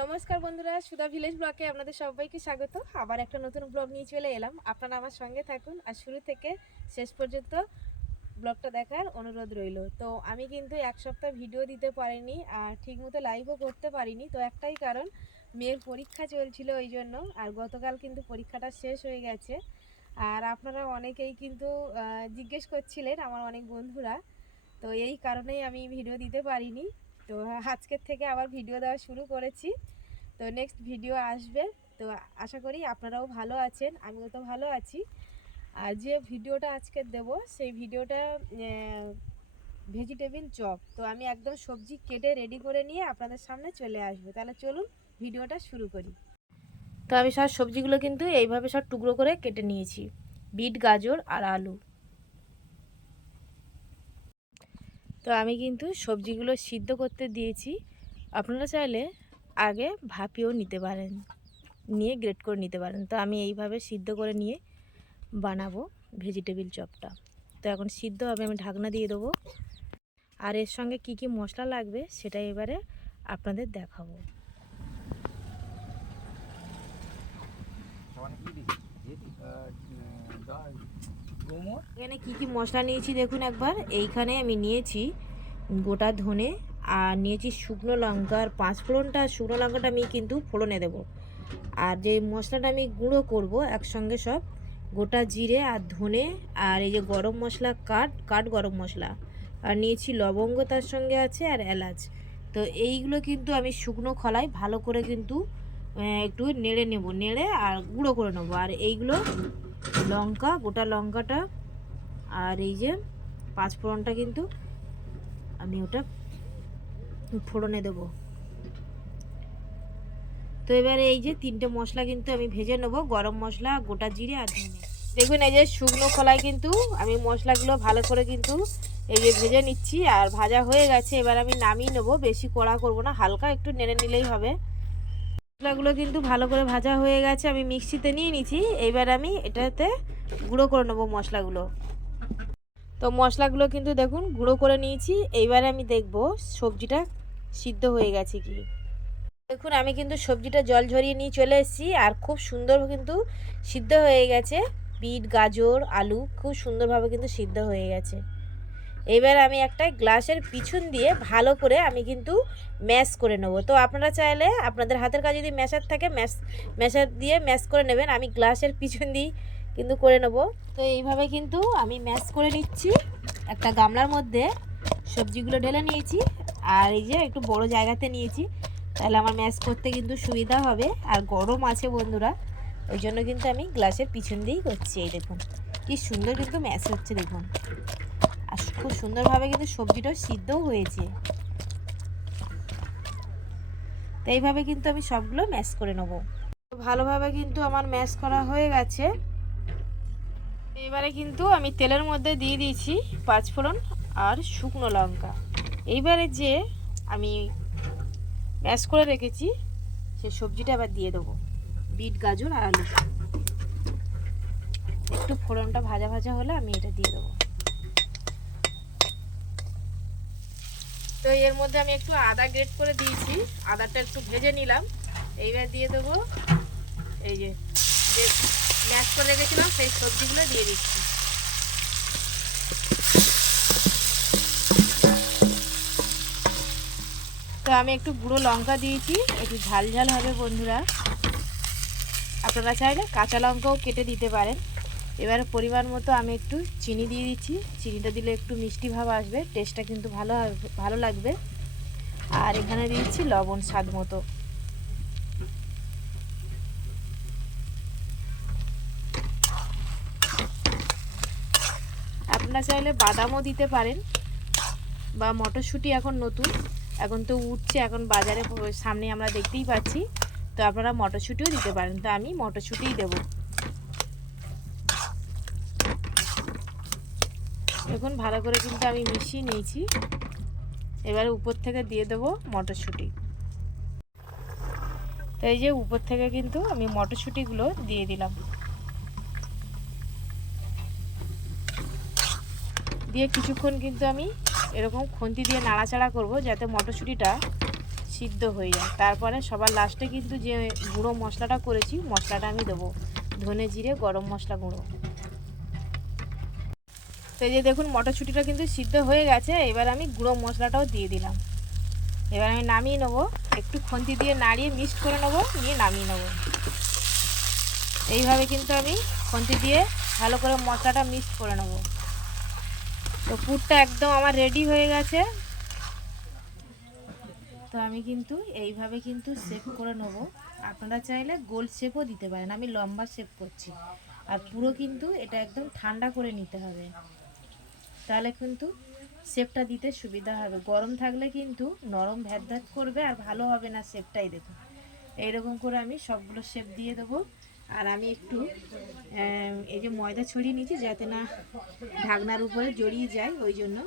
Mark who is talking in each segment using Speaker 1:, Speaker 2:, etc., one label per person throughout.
Speaker 1: নমস্কার বন্ধুরা, সুধা ভিলেজ ব্লকে আপনাদের সবাইকে স্বাগত। আবার একটা নতুন ব্লগ নিয়ে চলে এলাম। আপনারা আমার সঙ্গে থাকুন। আর শুরু থেকে শেষ পর্যন্ত ব্লগটা দেখার অনুরোধ রইল। তো আমি কিন্তু এক সপ্তাহ ভিডিও দিতে পারিনি আর ঠিকমতো লাইভও করতে পারিনি। তো একটাই কারণ, মেয়ের পরীক্ষা চলছিল ওই জন্য, আর গতকাল কিন্তু পরীক্ষাটা শেষ হয়ে গেছে। আর আপনারা অনেকেই কিন্তু জিজ্ঞেস করছিলেন আমার অনেক বন্ধুরা। তো এই কারণেই আমি ভিডিও দিতে পারিনি। তো আজকের থেকে আবার ভিডিও দেওয়া শুরু করেছি। তো নেক্সট ভিডিও আসবে। তো আশা করি আপনারাও ভালো আছেন, আমিও তো ভালো আছি। আর যে ভিডিওটা আজকে দেব, সেই ভিডিওটা ভেজিটেবিল চপ তো আমি একদম সবজি কেটে রেডি করে নিয়ে আপনাদের সামনে চলে আসব। তাহলে চলুন ভিডিওটা শুরু করি। তো আমি সব সবজিগুলো কিন্তু এইভাবে সব টুকরো করে কেটে নিয়েছি। বিট, গাজর আর আলু। তো আমি কিন্তু সবজিগুলো সিদ্ধ করতে দিয়েছি। আপনারা চাইলে আগে ভাপিয়েও নিতে পারেন, নিয়ে গ্রেট করে নিতে পারেন। তো আমি এইভাবে সিদ্ধ করে নিয়ে বানাবো ভেজিটেবিল চপটা। তো এখন সিদ্ধ হবে, আমি ঢাকনা দিয়ে দেবো। আর এর সঙ্গে কি কি মশলা লাগবে সেটা এবারে আপনাদের দেখাবো। এখানে কি কি মশলা নিয়েছি দেখুন একবার। এইখানে আমি নিয়েছি গোটা ধনে আর নিয়েছি শুকনো লঙ্কা আর পাঁচ ফোড়নটা শুকনো লঙ্কাটা আমি কিন্তু ফোড়নে দেবো। আর যে মশলাটা আমি গুঁড়ো করব একসঙ্গে সব, গোটা জিরে আর ধনে আর এই যে গরম মশলা, কাঠ কাঠ গরম মশলা। আর নিয়েছি লবঙ্গ তার সঙ্গে আছে আর এলাচ। তো এইগুলো কিন্তু আমি শুকনো খলায় ভালো করে কিন্তু একটু নেড়ে নেব, নেড়ে আর গুঁড়ো করে নেব। আর এইগুলো লঙ্কা, গোটা লঙ্কাটা আর এই যে পাঁচ ফোড়নটা কিন্তু আমি ওটা ফোড়নে দেবো। তো এবারে এই যে তিনটে মশলা কিন্তু আমি ভেজে নেব, গরম মশলা, গোটা জিরে আর দেখুন এই যে শুকনো খোলায় কিন্তু আমি মশলাগুলো ভালো করে কিন্তু এই যে ভেজে নিচ্ছি আর ভাজা হয়ে গেছে, এবার আমি নামিয়ে নেব, বেশি কড়া করব না, হালকা একটু নেড়ে নিলেই হবে। মশলাগুলো কিন্তু ভালো করে ভাজা হয়ে গেছে, আমি মিক্সিতে নিয়ে নিয়েছি। এবার আমি এটাতে গুঁড়ো করে নেব মশলাগুলো। তো মশলাগুলো কিন্তু দেখুন, গুঁড়ো করে নিয়েছি। এইবারে আমি দেখব সবজিটা সিদ্ধ হয়ে গেছে কি। দেখুন, আমি কিন্তু সবজিটা জল ঝরিয়ে নিয়ে চলে এসেছি, আর খুব সুন্দর কিন্তু সিদ্ধ হয়ে গেছে। বিট, গাজর, আলু খুব সুন্দরভাবে কিন্তু সিদ্ধ হয়ে গেছে। এবার আমি একটা গ্লাসের পিছন দিয়ে ভালো করে আমি কিন্তু ম্যাশ করে নেব। তো আপনারা চাইলে আপনাদের হাতের কাছে যদি ম্যাশার থাকে, ম্যাশ, ম্যাশার দিয়ে ম্যাশ করে নেবেন। আমি গ্লাসের পিছন দিয়েই কিন্তু করে নেব। তো এইভাবে কিন্তু আমি ম্যাশ করে নিচ্ছি। একটা গামলার মধ্যে সবজিগুলো ঢেলে নিয়েছি। আর এই যে একটু বড় জায়গাতে নিয়েছি। তাহলে আমার ম্যাশ করতে কিন্তু সুবিধা হবে। আর গরম আছে বন্ধুরা। ওই জন্য কিন্তু আমি গ্লাসের পিছন দিয়েই করছি। এই দেখুন, কি সুন্দর কিন্তু ম্যাশ হচ্ছে, দেখুন। খুব সুন্দরভাবে কিন্তু সবজিটাও সিদ্ধও হয়েছে। তো এইভাবে কিন্তু আমি সবগুলো ম্যাশ করে নেব। ভালোভাবে কিন্তু আমার ম্যাশ করা হয়ে গেছে। এবারে কিন্তু আমি তেলের মধ্যে দিয়ে দিয়েছি পাঁচফোড়ন আর শুকনো লঙ্কা। এইবারে যে আমি ম্যাশ করে রেখেছি, সে সবজিটা আবার দিয়ে দেবো। বিট, গাজর আর আলু। একটু ফোড়নটা ভাজা ভাজা হলে আমি এটা দিয়ে দেবো। তো এর মধ্যে আমি একটু আদা গ্রেট করে দিয়েছি। আদাটা একটু ভেজে নিলাম। এইবার দিয়ে দেবো এই যে যে ম্যাশ করে রেখেছিলাম, সেই সবজিগুলো দিয়ে দিচ্ছি। তো আমি একটু গুঁড়ো লঙ্কা দিয়েছি, একটু ঝাল ঝাল হবে বন্ধুরা। আপনারা চাইলে কাঁচা লঙ্কাও কেটে দিতে পারেন। এবারে পরিমাণ মতো আমি একটু চিনি দিয়ে দিচ্ছি। চিনিটা দিলে একটু মিষ্টি ভাব আসবে টেস্টটা কিন্তু ভালো ভালো লাগবে। আর এখানে দিচ্ছি লবণ স্বাদ মতো। আপনারা চাইলে বাদামও দিতে পারেন, বা মটরশুঁটি এখন নতুন, এখন তো উঠছে, এখন বাজারে সামনে আমরা দেখতেই পাচ্ছি। তো আপনারা মটরশুঁটিও দিতে পারেন। তো আমি মটরশুঁটিই দেবো। দেখুন, ভালো করে কিন্তু আমি মিশিয়ে নিয়েছি। এবারে উপর থেকে দিয়ে দেবো মটরশুঁটি। তো এই যে উপর থেকে কিন্তু আমি মটরশুঁটিগুলো দিয়ে দিলাম। দিয়ে কিছুক্ষণ কিন্তু আমি এরকম খুন্তি দিয়ে নাড়াচাড়া করব যাতে মটরশুঁটিটা সিদ্ধ হয়ে যায়। তারপরে সবার লাস্টে কিন্তু যে গুঁড়ো মশলাটা করেছি, মশলাটা আমি দেবো। ধনে জিরে, গরম মশলা গুঁড়ো। তো এই যে দেখুন, মটরশুঁটিটা কিন্তু সিদ্ধ হয়ে গেছে। এবার আমি গুঁড়ো মশলাটাও দিয়ে দিলাম। এবার আমি নামিয়ে নেব। একটু খন্তি দিয়ে নাড়িয়ে মিক্সড করে নেব, নিয়ে নামিয়ে নেব। এইভাবে কিন্তু আমি খন্তি দিয়ে ভালো করে মশলাটা মিক্সড করে নেব। তো পুরটা একদম আমার রেডি হয়ে গেছে। তো আমি কিন্তু এইভাবে কিন্তু শেপ করে নেব। আপনারা চাইলে গোল শেপও দিতে পারেন। আমি লম্বা শেপ করছি। আর পুরো কিন্তু এটা একদম ঠান্ডা করে নিতে হবে। তাহলে কিন্তু শেপটা দিতে সুবিধা হবে। গরম থাকলে কিন্তু নরম ভ্যাদ করবে আর ভালো হবে না শেপটাই দেখুন এইরকম করে আমি সবগুলো শেপ দিয়ে দেবো। আর আমি একটু এই যে ময়দা ছড়িয়ে নিয়েছি যাতে না ঢাকনার উপরে জড়িয়ে যায়, ওই জন্য।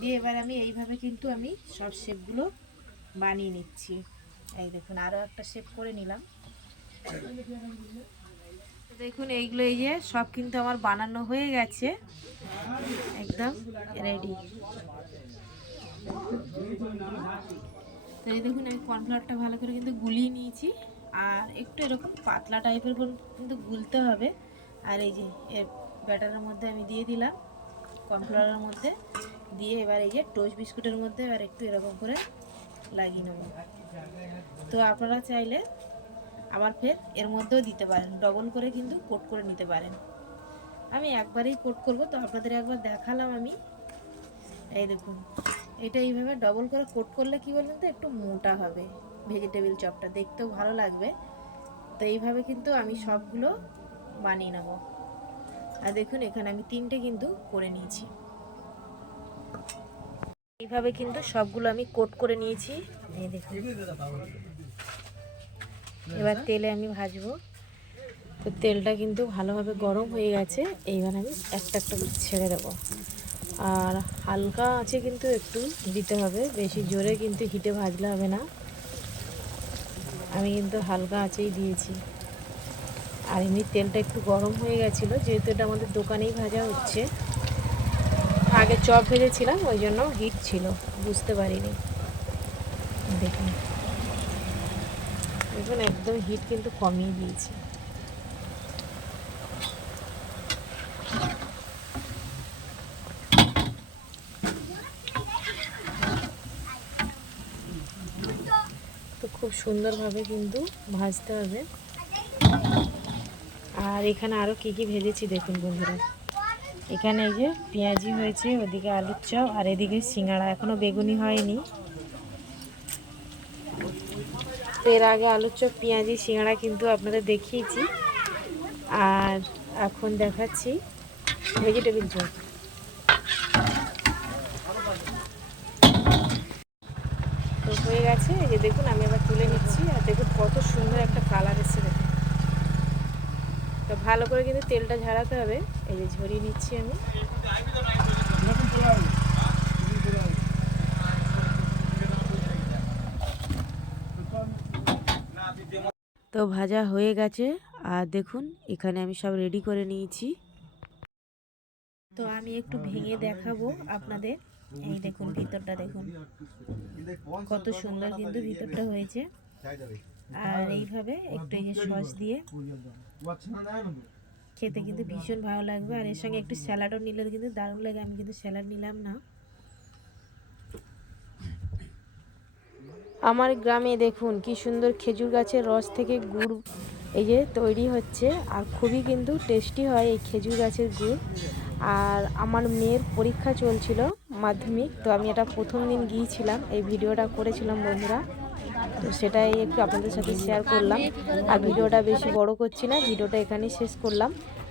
Speaker 1: দিয়ে এবার আমি এইভাবে কিন্তু আমি সব শেপগুলো বানিয়ে নিচ্ছি। এই দেখুন, আরও একটা শেপ করে নিলাম। দেখুন, এইগুলো এই যে সব কিন্তু আমার বানানো হয়ে গেছে। একদম রেডি তো এই দেখুন, আমি কর্নফ্লাওয়ারটা ভালো করে কিন্তু গুলিয়ে নিয়েছি। আর একটু এরকম পাতলা টাইপের কিন্তু গুলতে হবে। আর এই যে এর ব্যাটারের মধ্যে আমি দিয়ে দিলাম কর্নফ্লাওয়ারের মধ্যে। দিয়ে এবার এই যে টোস্ট বিস্কুটের মধ্যে এবার একটু এরকম করে লাগিয়ে নেব। তো আপনারা চাইলে আবার ফের এর মধ্যেও দিতে পারেন ডবল করে কিন্তু কোট করে নিতে পারেন। আমি একবারেই কোট করব, তো আপনাদের একবার দেখালাম আমি। এই দেখুন, এটা এইভাবে ডবল করে কোট করলে কি বলুন তো, একটু মোটা হবে ভেজিটেবিল চপটা, দেখতেও ভালো লাগবে। তো এইভাবে কিন্তু আমি সবগুলো বানিয়ে নেব। আর দেখুন, এখানে আমি তিনটে কিন্তু করে নিয়েছি। এইভাবে কিন্তু সবগুলো আমি কোট করে নিয়েছি। দেখুন। এবার তেলে আমি ভাজবো। তো তেলটা কিন্তু ভালোভাবে গরম হয়ে গেছে, এইবার আমি একটা একটা করে ছেড়ে দেবো। আর হালকা আছে কিন্তু একটু দিতে হবে, বেশি জোরে কিন্তু হিটে ভাজলে হবে না। আমি কিন্তু হালকা আঁচেই দিয়েছি। আর এমনি তেলটা একটু গরম হয়ে গেছিল, যেহেতু এটা আমাদের দোকানেই ভাজা হচ্ছে। আগে চপ ভেজেছিলাম, ওই জন্য হিট ছিল, বুঝতে পারিনি। দেখুন। দেখুন একদম হিট কিন্তু কমিয়ে দিয়েছি। তো খুব সুন্দরভাবে কিন্তু ভাজতে হবে। আর এখানে আরও কী কী ভেজেছি দেখুন বন্ধুরা। এখানে এই যে পেঁয়াজি হয়েছে, ওদিকে আলুর চপ, আর এদিকে সিঙ্গাড়া এখনও বেগুনি হয়নি। তো এর আগে আলুর চপ, পেঁয়াজি, সিঙ্গাড়া কিন্তু আপনাদের দেখিয়েছি। আর এখন দেখাচ্ছি ভেজিটেবিল চপ। তো হয়ে গেছে, এই যে দেখুন, আমি আবার তুলে নিচ্ছি। আর দেখুন, কত সুন্দর একটা কালার এসেছে দেখুন। তো ভালো করে কিন্তু তেলটা ঝাড়াতে হবে। এই যে ঝরিয়ে নিচ্ছি আমি। তো ভাজা হয়ে গেছে। আর দেখুন, এখানে আমি সব রেডি করে নিয়েছি। তো আমি একটু ভেঙে দেখাবো আপনাদের। এই দেখুন, ভিতরটা দেখুন। কত সুন্দর কিন্তু ভিতরটা হয়েছে। আর এইভাবে একটু এই যে সস দিয়ে খেতে কিন্তু ভীষণ ভালো লাগবে। আর এর সঙ্গে একটু স্যালাডও নিলে কিন্তু দারুণ লাগে। আমি কিন্তু স্যালাড নিলাম না। আমার গ্রামে দেখুন কি সুন্দর খেজুর গাছের রস থেকে গুড় এই যে তৈরি হচ্ছে। আর খুবই কিন্তু টেস্টি হয় এই খেজুর গাছের গুড়। আর আমার মেয়ের পরীক্ষা চলছিল মাধ্যমিক, তো আমি এটা প্রথম দিন গিয়েছিলাম, এই ভিডিওটা করেছিলাম বন্ধুরা। তো সেটাই একটু আপনাদের সাথে শেয়ার করলাম। আর ভিডিওটা বেশি বড় করছি না, ভিডিওটা এখানেই শেষ করলাম।